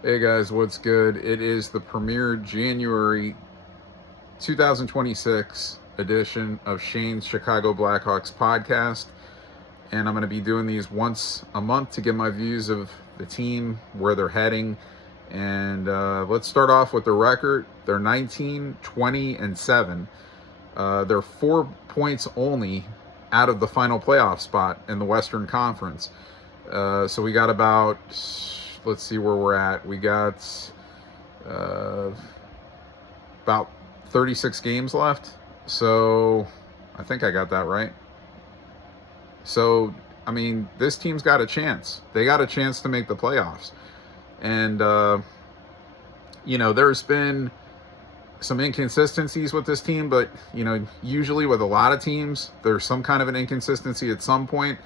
Hey guys, what's good? It is the premiere January 2026 edition of Shane's Chicago Blackhawks podcast. And I'm going to be doing these once a month to get my views of the team, where they're heading. And let's start off with the record. They're 19, 20, and 7. They're 4 points only out of the final playoff spot in the Western Conference. So we got about, let's see where we're at. We got uh, about 36 games left. So I think I got that right. So, I mean, this team's got a chance. They got a chance to make the playoffs. And, there's been some inconsistencies with this team, but, usually with a lot of teams, there's some kind of an inconsistency at some point.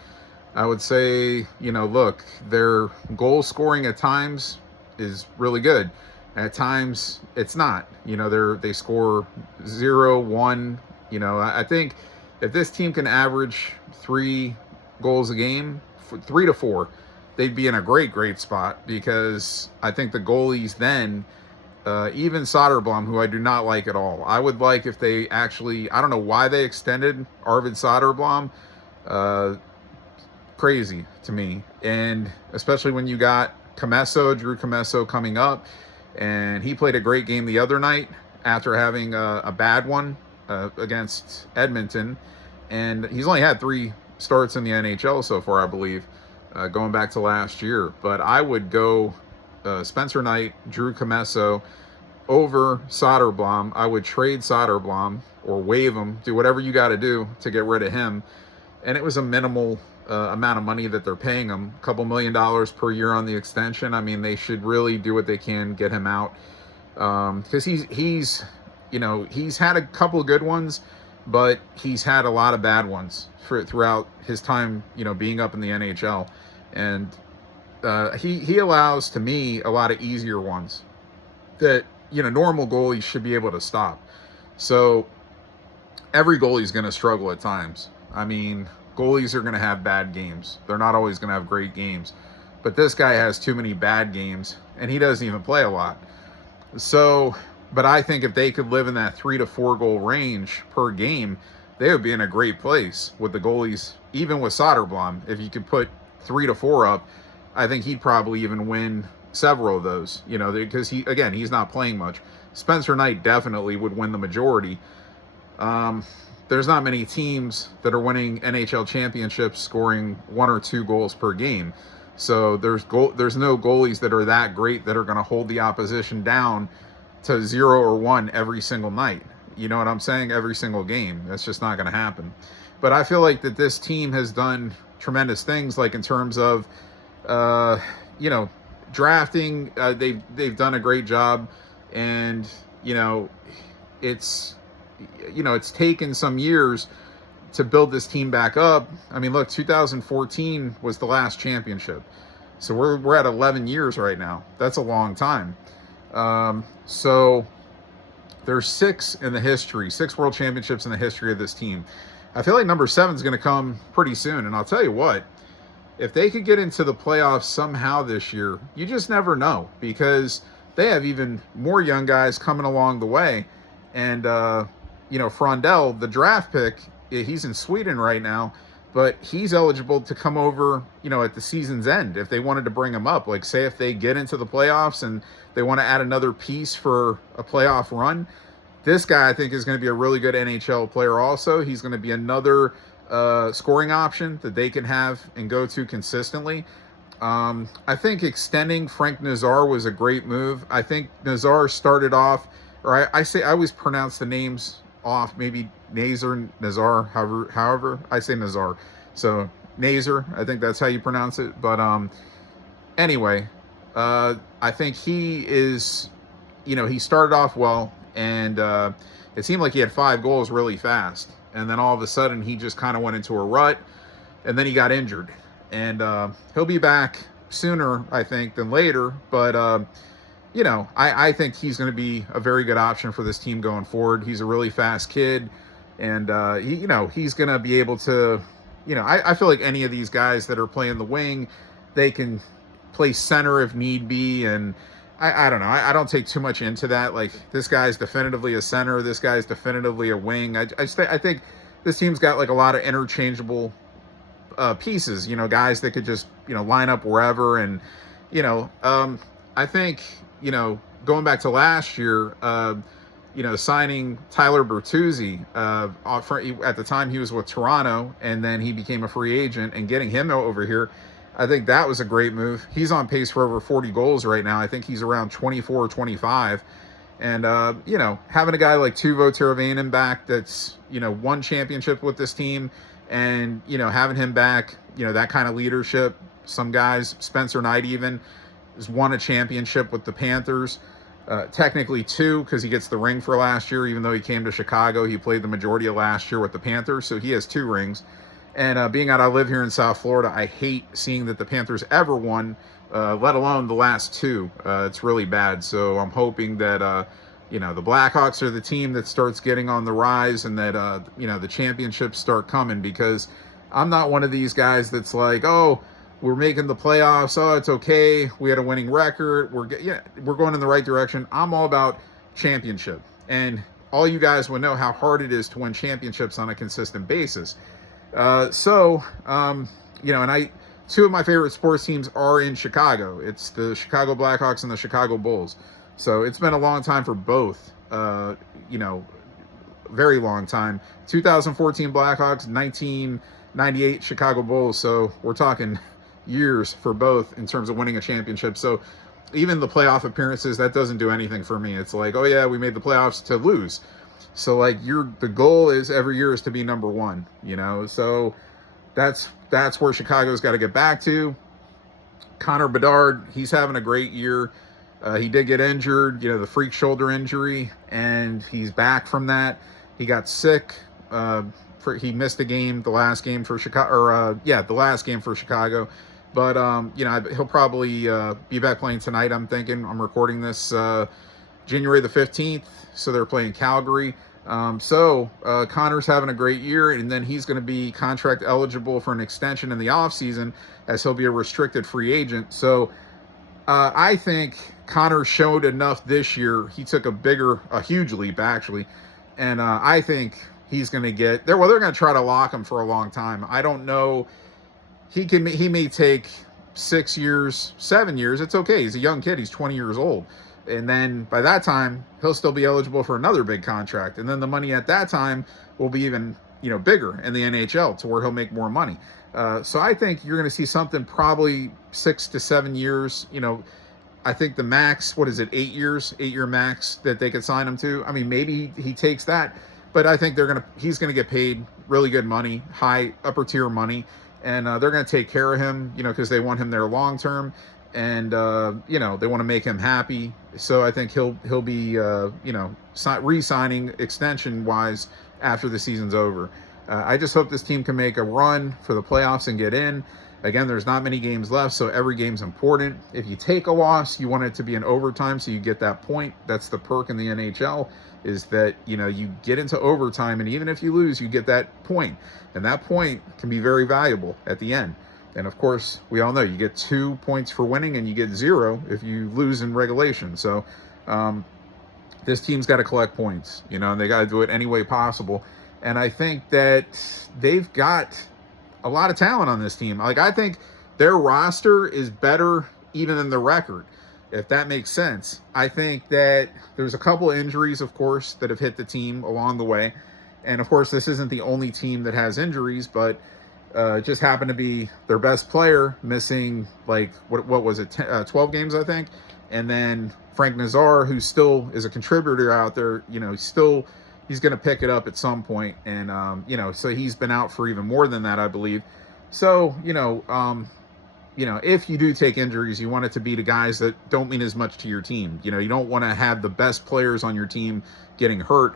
I would say, look, their goal scoring at times is really good. At times, it's not. They score 0, 1. I think if this team can average 3 goals a game, 3 to 4, they'd be in a great spot, because I think the goalies then, even Soderblom, who I do not like at all, I would like if they actually, I don't know why they extended Arvid Soderblom. Crazy to me. And especially when you got Drew Comesso coming up, and he played a great game the other night after having a bad one against Edmonton. And he's only had 3 starts in the NHL so far, I believe, going back to last year. But I would go Spencer Knight, Drew Comesso over Soderblom. I would trade Soderblom or waive him, do whatever you got to do to get rid of him. And it was a minimal amount of money that they're paying him, a couple $1 million per year on the extension. I mean, they should really do what they can, get him out, because he's had a couple of good ones, but he's had a lot of bad ones throughout his time, being up in the NHL. And he allows, to me, a lot of easier ones that, normal goalies should be able to stop. So every goalie is going to struggle at times. I mean, goalies are going to have bad games. They're not always going to have great games. But this guy has too many bad games, and he doesn't even play a lot. So, but I think if they could live in that 3 to 4 goal range per game, they would be in a great place with the goalies. Even with Soderblom, if you could put 3 to 4 up, I think he'd probably even win several of those, because he's not playing much. Spencer Knight definitely would win the majority. There's not many teams that are winning NHL championships scoring 1 or 2 goals per game. So there's no goalies that are that great that are going to hold the opposition down to 0 or 1 every single night. You know what I'm saying? Every single game. That's just not going to happen. But I feel like that this team has done tremendous things, like in terms of, drafting. They've done a great job, and it's taken some years to build this team back up. I mean, look, 2014 was the last championship. So we're at 11 years right now. That's a long time. So there's 6 world championships in the history of this team. I feel like number 7 is going to come pretty soon. And I'll tell you what, if they could get into the playoffs somehow this year, you just never know, because they have even more young guys coming along the way. And, Frondell, the draft pick, he's in Sweden right now, but he's eligible to come over, at the season's end if they wanted to bring him up. Like, say if they get into the playoffs and they want to add another piece for a playoff run, this guy, I think, is going to be a really good NHL player also. He's going to be another scoring option that they can have and go to consistently. I think extending Frank Nazar was a great move. I think Nazar started off, or I always pronounce the names off, maybe Nazar, however I say Nazar. So Nazar, I think that's how you pronounce it. But anyway, I think he is, he started off well, and it seemed like he had 5 goals really fast. And then all of a sudden he just kind of went into a rut, and then he got injured. And he'll be back sooner, I think, than later. But, I think he's going to be a very good option for this team going forward. He's a really fast kid, and, he's going to be able to, I feel like any of these guys that are playing the wing, they can play center if need be, and I don't know. I don't take too much into that. Like, this guy's definitively a center. This guy's definitively a wing. I think this team's got like a lot of interchangeable pieces. Guys that could just line up wherever. And I think going back to last year, signing Tyler Bertuzzi, at the time he was with Toronto, and then he became a free agent, and getting him over here, I think that was a great move. He's on pace for over 40 goals right now. I think he's around 24 or 25. And, having a guy like Teuvo Teravainen back that's, won championship with this team, and, having him back, that kind of leadership. Some guys, Spencer Knight even, has won a championship with the Panthers. Technically two, because he gets the ring for last year. Even though he came to Chicago, he played the majority of last year with the Panthers, so he has 2 rings. And being I live here in South Florida, I hate seeing that the Panthers ever won, let alone the last 2. It's really bad. So I'm hoping that the Blackhawks are the team that starts getting on the rise, and that the championships start coming, because I'm not one of these guys that's like, oh, we're making the playoffs. Oh, it's okay. We had a winning record. We're going in the right direction. I'm all about championship. And all you guys will know how hard it is to win championships on a consistent basis. And 2 of my favorite sports teams are in Chicago. It's the Chicago Blackhawks and the Chicago Bulls. So it's been a long time for both, very long time. 2014 Blackhawks, 1998 Chicago Bulls. So we're talking years for both in terms of winning a championship. So even the playoff appearances, that doesn't do anything for me. It's like, oh yeah, we made the playoffs to lose. So like the goal is every year is to be number 1, so that's where Chicago's got to get back to. Connor Bedard, he's having a great year. He did get injured, the freak shoulder injury, and he's back from that. He got sick. He missed a game, the last game for Chicago, the last game for Chicago. But, he'll probably be back playing tonight, I'm thinking. I'm recording this January the 15th, so they're playing Calgary. Connor's having a great year, and then he's going to be contract eligible for an extension in the offseason, as he'll be a restricted free agent. So I think Connor showed enough this year. He took a huge leap, actually. And I think he's going to get there. Well, they're going to try to lock him for a long time. I don't know. He may take 6 years, 7 years. It's okay. He's a young kid. He's 20 years old. And then by that time, he'll still be eligible for another big contract. And then the money at that time will be even, bigger in the NHL, to where he'll make more money. So I think you're going to see something probably 6 to 7 years. I think the max, 8 years, 8-year max that they could sign him to. I mean, maybe he takes that, but I think he's going to get paid really good money, high upper tier money. And they're going to take care of him, because they want him there long term. And, they want to make him happy. So I think he'll be, re-signing extension-wise after the season's over. I just hope this team can make a run for the playoffs and get in. Again, there's not many games left, so every game's important. If you take a loss, you want it to be in overtime, so you get that point. That's the perk in the NHL, is that, you get into overtime, and even if you lose, you get that point. And that point can be very valuable at the end. And of course, we all know you get 2 points for winning, and you get 0 if you lose in regulation. So this team's got to collect points, and they got to do it any way possible. And I think that they've got a lot of talent on this team. Like, I think their roster is better even than the record, if that makes sense. I think that there's a couple injuries, of course, that have hit the team along the way. And of course, this isn't the only team that has injuries, but it just happened to be their best player missing, like, what was it, 12 games, I think. And then Frank Nazar, who still is a contributor out there, he's going to pick it up at some point. And, so he's been out for even more than that, I believe. So, if you do take injuries, you want it to be to guys that don't mean as much to your team. You don't want to have the best players on your team getting hurt.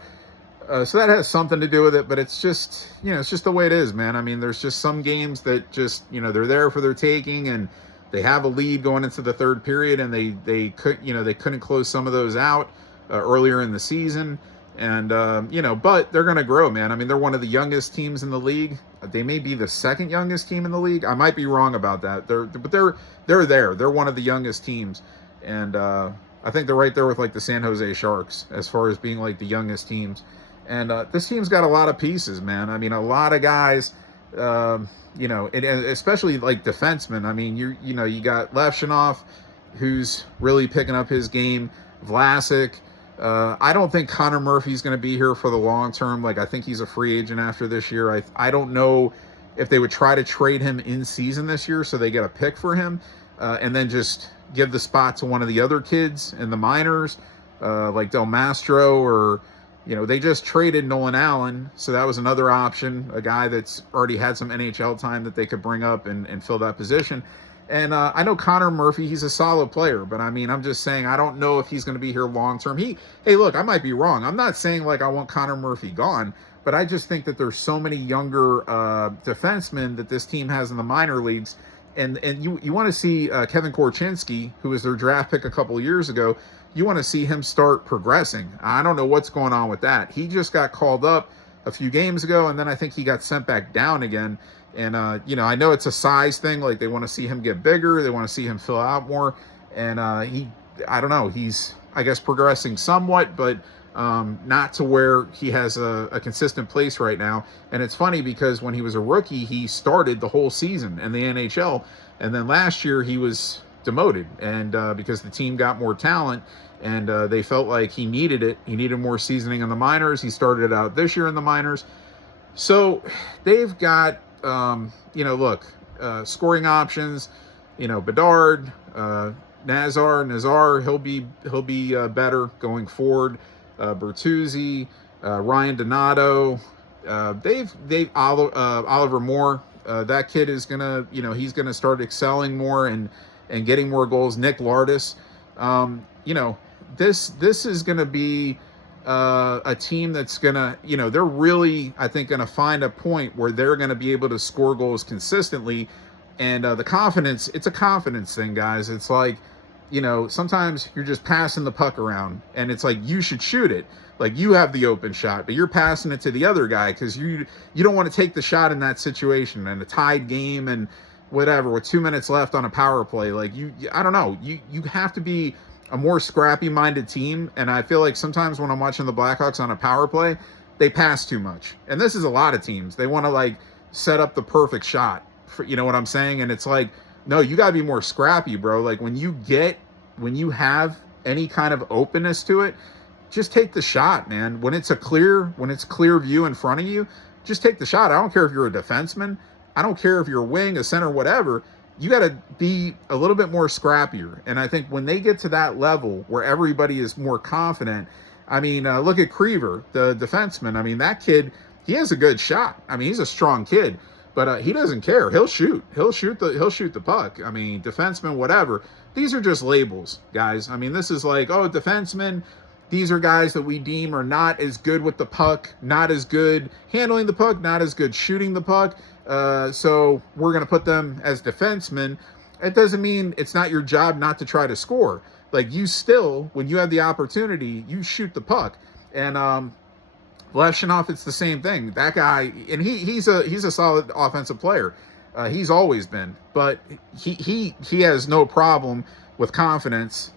So that has something to do with it, but it's just, it's just the way it is, man. I mean, there's just some games that just, they're there for their taking, and they have a lead going into the third period, and they couldn't close some of those out earlier in the season. And, but they're going to grow, man. I mean, they're one of the youngest teams in the league. They may be the second youngest team in the league. I might be wrong about that. They're there. They're one of the youngest teams. And, I think they're right there with like the San Jose Sharks as far as being like the youngest teams. And this team's got a lot of pieces, man. I mean, a lot of guys, and especially like defensemen. I mean, you got Levshunov, who's really picking up his game. Vlasic. I don't think Connor Murphy's going to be here for the long term. Like, I think he's a free agent after this year. I don't know if they would try to trade him in season this year so they get a pick for him, and then just give the spot to one of the other kids in the minors, like Del Mastro, or, they just traded Nolan Allen. So that was another option, a guy that's already had some NHL time that they could bring up and fill that position. And I know Connor Murphy, he's a solid player, but I mean, I'm just saying, I don't know if he's going to be here long term. Hey, look, I might be wrong. I'm not saying like I want Connor Murphy gone, but I just think that there's so many younger defensemen that this team has in the minor leagues. And you want to see Kevin Korchinski, who was their draft pick a couple of years ago, you want to see him start progressing. I don't know what's going on with that. He just got called up a few games ago, and then I think he got sent back down again. And, I know it's a size thing. Like, they want to see him get bigger. They want to see him fill out more. And I don't know. He's, I guess, progressing somewhat, but not to where he has a consistent place right now. And it's funny because when he was a rookie, he started the whole season in the NHL. And then last year he was demoted. And because the team got more talent and they felt like he needed it. He needed more seasoning in the minors. He started out this year in the minors. So they've got... scoring options, Bedard, Nazar, he'll be better going forward. Bertuzzi, Ryan Donato, Oliver Moore. That kid is gonna, he's gonna start excelling more and getting more goals. Nick Lardis, this is gonna be a team that's gonna, they're really, I think, gonna find a point where they're gonna be able to score goals consistently. And the confidence, it's a confidence thing, guys. It's like, sometimes you're just passing the puck around and it's like you should shoot it. Like, you have the open shot, but you're passing it to the other guy because you don't want to take the shot in that situation and a tied game and whatever with 2 minutes left on a power play. Like, I don't know. You have to be a more scrappy-minded team, and I feel like sometimes when I'm watching the Blackhawks on a power play, they pass too much. And this is a lot of teams. They want to, like, set up the perfect shot, for, you know what I'm saying? And it's like, no, you got to be more scrappy, bro. Like, when you have any kind of openness to it, just take the shot, man. When it's clear view in front of you, just take the shot. I don't care if you're a defenseman. I don't care if you're a wing, a center, whatever. You got to be a little bit more scrappier. And I think when they get to that level where everybody is more confident, I mean, look at Creever, the defenseman. I mean, that kid, he has a good shot. I mean, he's a strong kid, but he doesn't care. He'll shoot the puck. I mean, defenseman, whatever. These are just labels, guys. I mean, this is like, oh, defenseman, these are guys that we deem are not as good with the puck, not as good handling the puck, not as good shooting the puck. So we're going to put them as defensemen. It doesn't mean it's not your job not to try to score. Like, you still, when you have the opportunity, you shoot the puck. And Levshunov, it's the same thing. That guy, and he's a solid offensive player. He's always been, but he has no problem with confidence.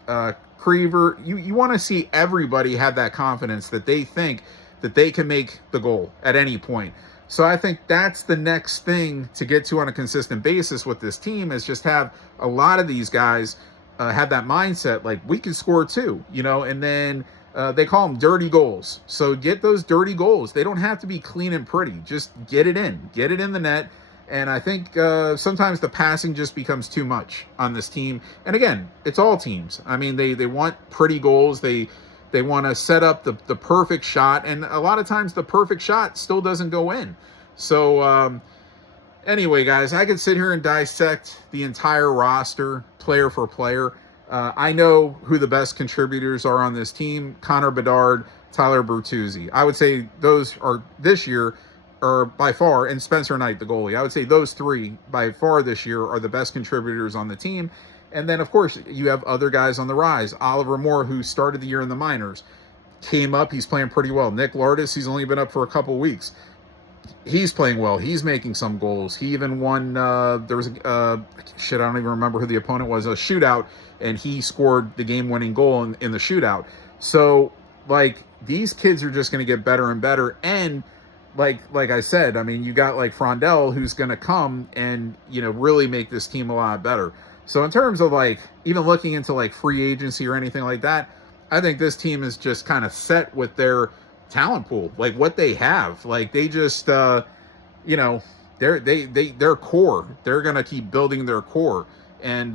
Creever, you want to see everybody have that confidence that they think that they can make the goal at any point. So I think that's the next thing to get to on a consistent basis with this team, is just have a lot of these guys have that mindset, like, we can score too, and then they call them dirty goals. So get those dirty goals. They don't have to be clean and pretty. Just get it in the net. And I think sometimes the passing just becomes too much on this team. And again, it's all teams. I mean, they want pretty goals. They want to set up the perfect shot. And a lot of times the perfect shot still doesn't go in. So anyway, guys, I could sit here and dissect the entire roster player for player. I know who the best contributors are on this team: Connor Bedard, Tyler Bertuzzi. I would say those are this year are by far, and Spencer Knight, the goalie. I would say those three by far this year are the best contributors on the team. And then, of course, you have other guys on the rise. Oliver Moore, who started the year in the minors, came up. He's playing pretty well. Nick Lardis, he's only been up for a couple weeks. He's playing well. He's making some goals. He even won, there was I don't even remember who the opponent was, a shootout and he scored the game-winning goal in the shootout. So, like, these kids are just going to get better and better. And like I said, I mean, you got like Frondell who's going to come and, really make this team a lot better. So in terms of like even looking into like free agency or anything like that, I think this team is just kind of set with their talent pool, like what they have. Like they just, their core. They're gonna keep building their core, and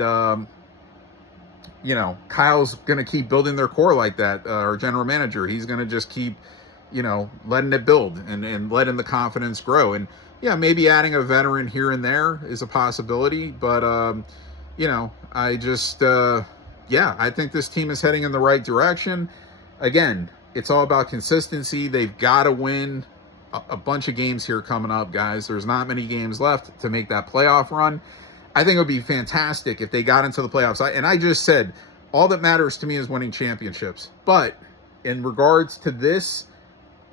Kyle's gonna keep building their core like that. Our general manager, he's gonna just keep, letting it build and letting the confidence grow. And yeah, maybe adding a veteran here and there is a possibility, but I just, I think this team is heading in the right direction. Again, it's all about consistency. They've got to win a bunch of games here coming up, guys. There's not many games left to make that playoff run. I think it would be fantastic if they got into the playoffs. And I just said, all that matters to me is winning championships. But in regards to this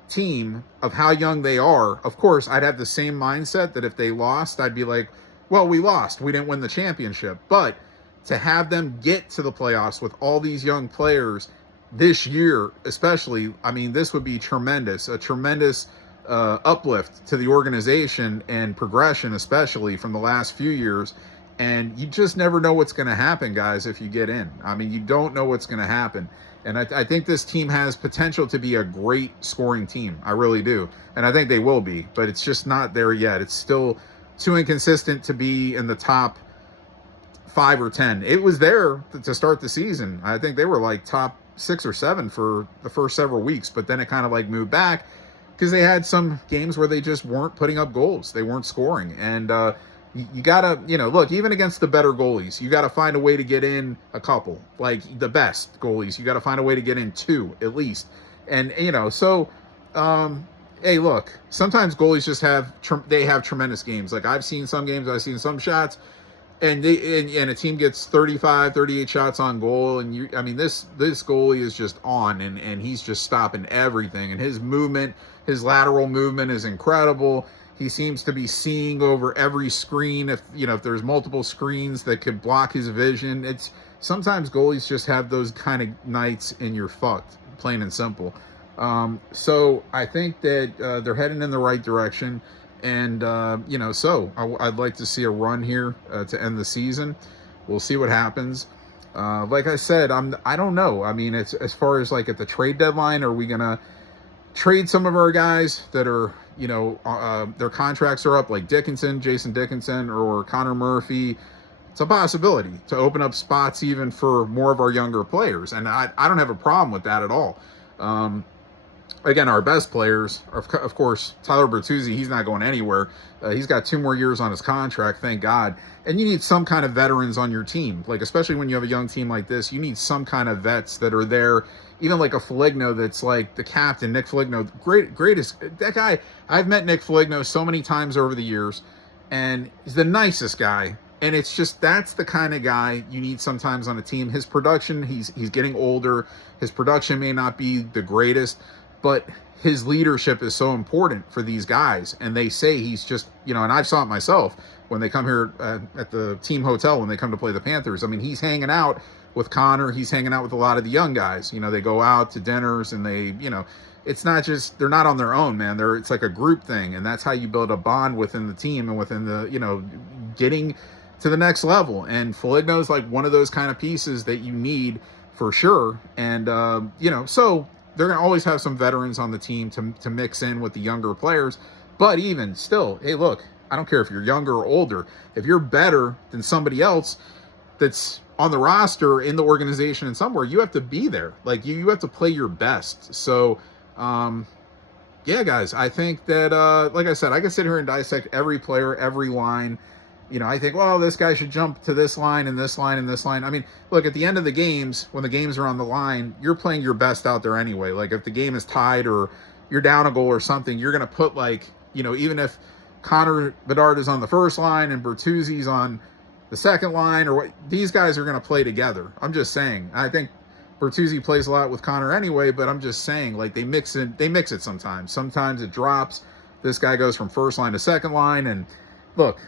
team, of how young they are, of course, I'd have the same mindset that if they lost, I'd be like, well, we lost. We didn't win the championship. But to have them get to the playoffs with all these young players this year, especially, I mean, this would be tremendous, a tremendous uplift to the organization and progression, especially from the last few years. And you just never know what's going to happen, guys, if you get in. I mean, you don't know what's going to happen. And I think this team has potential to be a great scoring team. I really do. And I think they will be, but it's just not there yet. It's still too inconsistent to be in the top 5 or 10. It was there to start the season. I think they were like top 6 or 7 for the first several weeks, but then it kind of like moved back because they had some games where they just weren't putting up goals. They weren't scoring. And you gotta, look, even against the better goalies, you gotta find a way to get in a couple, like the best goalies. You gotta find a way to get in 2 at least. And, hey, look, sometimes goalies just have tremendous games. Like I've seen some games, I've seen some shots, and a team gets 35, 38 shots on goal. And this goalie is just on, and he's just stopping everything. And his movement, his lateral movement is incredible. He seems to be seeing over every screen. If there's multiple screens that could block his vision, it's sometimes goalies just have those kind of nights and you're fucked, plain and simple. So I think that they're heading in the right direction. And, I'd like to see a run here to end the season. We'll see what happens. Like I said, I don't know. I mean, it's as far as like at the trade deadline, are we going to trade some of our guys that are, their contracts are up, like Jason Dickinson or Connor Murphy? It's a possibility to open up spots even for more of our younger players. And I don't have a problem with that at all. Again, our best players, of course, Tyler Bertuzzi, he's not going anywhere. He's got 2 more years on his contract, thank God. And you need some kind of veterans on your team. Like, especially when you have a young team like this, you need some kind of vets that are there. Even like a Foligno that's like the captain, Nick Foligno, greatest. That guy, I've met Nick Foligno so many times over the years, and he's the nicest guy. And it's just, that's the kind of guy you need sometimes on a team. His production, he's getting older. His production may not be the greatest, but his leadership is so important for these guys. And they say he's just, and I saw it myself when they come here at the team hotel when they come to play the Panthers. I mean, he's hanging out with Connor. He's hanging out with a lot of the young guys. They go out to dinners and they, it's not just, they're not on their own, man. It's like a group thing. And that's how you build a bond within the team and within the, getting to the next level. And Foligno is like one of those kind of pieces that you need for sure. And, so they're going to always have some veterans on the team to mix in with the younger players. But even still, hey, look, I don't care if you're younger or older. If you're better than somebody else that's on the roster, in the organization, and somewhere, you have to be there. Like, you have to play your best. So, yeah, guys, I think that, like I said, I can sit here and dissect every player, every line. I think, well, this guy should jump to this line and this line and this line. I mean, look, at the end of the games, when the games are on the line, you're playing your best out there anyway. Like, if the game is tied or you're down a goal or something, you're going to put, like, even if Connor Bedard is on the first line and Bertuzzi's on the second line, or what, these guys are going to play together. I'm just saying. I think Bertuzzi plays a lot with Connor anyway, but I'm just saying, like, they mix it sometimes. Sometimes it drops. This guy goes from first line to second line, and look,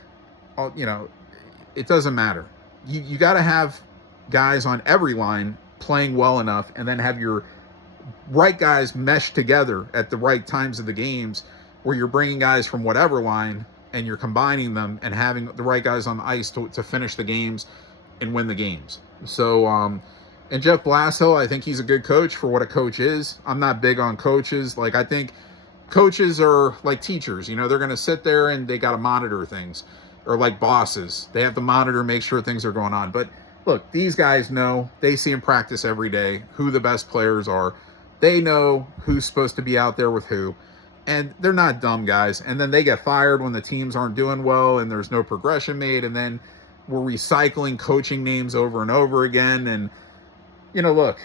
it doesn't matter. You got to have guys on every line playing well enough, and then have your right guys mesh together at the right times of the games, where you're bringing guys from whatever line and you're combining them and having the right guys on the ice to finish the games and win the games. So, and Jeff Blashill, I think he's a good coach for what a coach is. I'm not big on coaches. Like, I think coaches are like teachers. You know, they're going to sit there and they got to monitor things. Or like bosses, they have to monitor, make sure things are going on. But look, these guys know, they see in practice every day who the best players are. They know who's supposed to be out there with who. And they're not dumb guys. And then they get fired when the teams aren't doing well and there's no progression made. And then we're recycling coaching names over and over again. And, you know, look,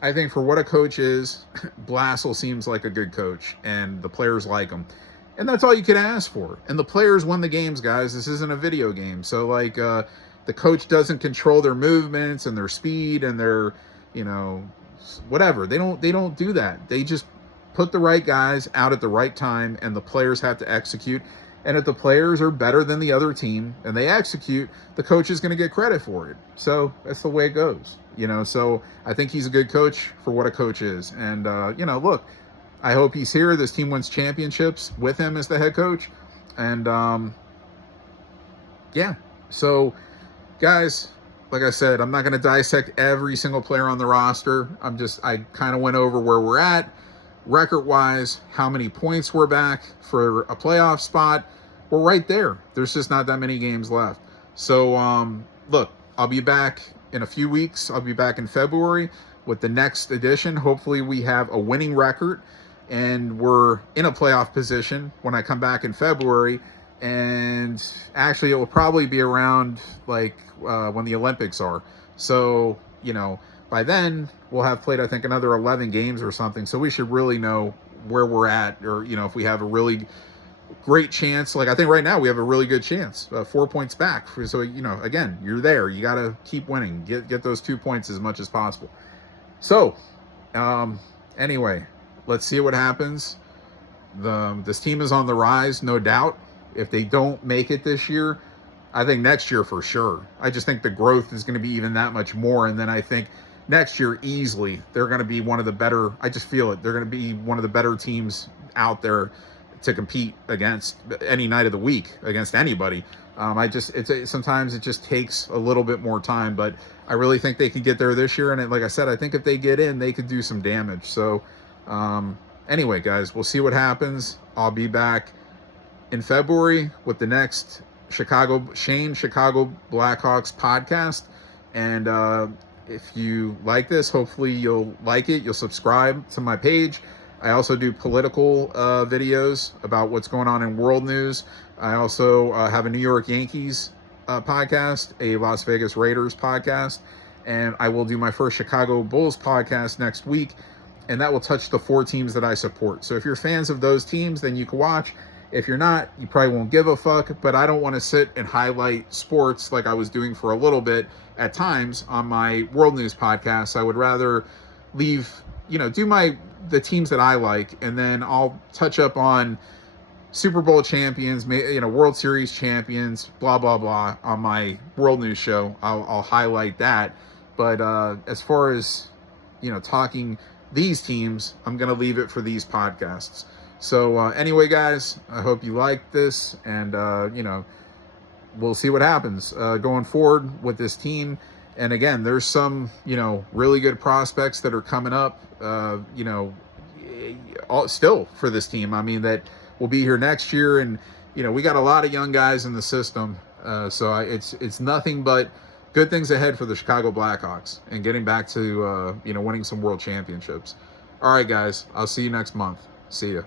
I think for what a coach is, Blashill seems like a good coach. And the players like him. And that's all you could ask for. And the players win the games, guys. This isn't a video game. So, like, the coach doesn't control their movements and their speed and their, you know, whatever. They don't do that. They just put the right guys out at the right time, and the players have to execute. And if the players are better than the other team and they execute, the coach is going to get credit for it. So that's the way it goes, you know. So I think he's a good coach for what a coach is. And, you know, look, I hope he's here. This team wins championships with him as the head coach. And, yeah. So, guys, like I said, I'm not going to dissect every single player on the roster. I kind of went over where we're at, record-wise, how many points we're back for a playoff spot. We're right there. There's just not that many games left. So, look, I'll be back in a few weeks. I'll be back in February with the next edition. Hopefully we have a winning record and we're in a playoff position when I come back in February. And actually, it will probably be around like when the Olympics are. So, you know, by then we'll have played, I think, another 11 games or something. So we should really know where we're at, or, you know, if we have a really great chance. Like, I think right now we have a really good chance, 4 points back. So, you know, again, you're there. You got to keep winning. Get those 2 points as much as possible. So, anyway, let's see what happens. This team is on the rise, no doubt. If they don't make it this year, I think next year for sure. I just think the growth is going to be even that much more. And then I think next year, easily, they're going to be one of the better, I just feel it, they're going to be one of the better teams out there to compete against any night of the week, against anybody. Sometimes it just takes a little bit more time, but I really think they could get there this year. And like I said, I think if they get in, they could do some damage. So anyway, guys, we'll see what happens. I'll be back in February with the next Chicago Blackhawks podcast. And if you like this, hopefully you'll like it. You'll subscribe to my page. I also do political videos about what's going on in world news. I also have a New York Yankees podcast, a Las Vegas Raiders podcast, and I will do my first Chicago Bulls podcast next week, and that will touch the 4 teams that I support. So if you're fans of those teams, then you can watch. If you're not, you probably won't give a fuck, but I don't want to sit and highlight sports like I was doing for a little bit at times on my world news podcast. I would rather leave, you know, do the teams that I like, and then I'll touch up on Super Bowl champions, you know, World Series champions, blah, blah, blah, on my world news show. I'll highlight that. But as far as, you know, talking these teams, I'm going to leave it for these podcasts. So anyway, guys, I hope you like this, and, you know, we'll see what happens going forward with this team. And again, there's some, you know, really good prospects that are coming up, you know, still for this team. I mean, that will be here next year. And, you know, we got a lot of young guys in the system. So it's nothing but good things ahead for the Chicago Blackhawks and getting back to, you know, winning some world championships. All right, guys, I'll see you next month. See ya.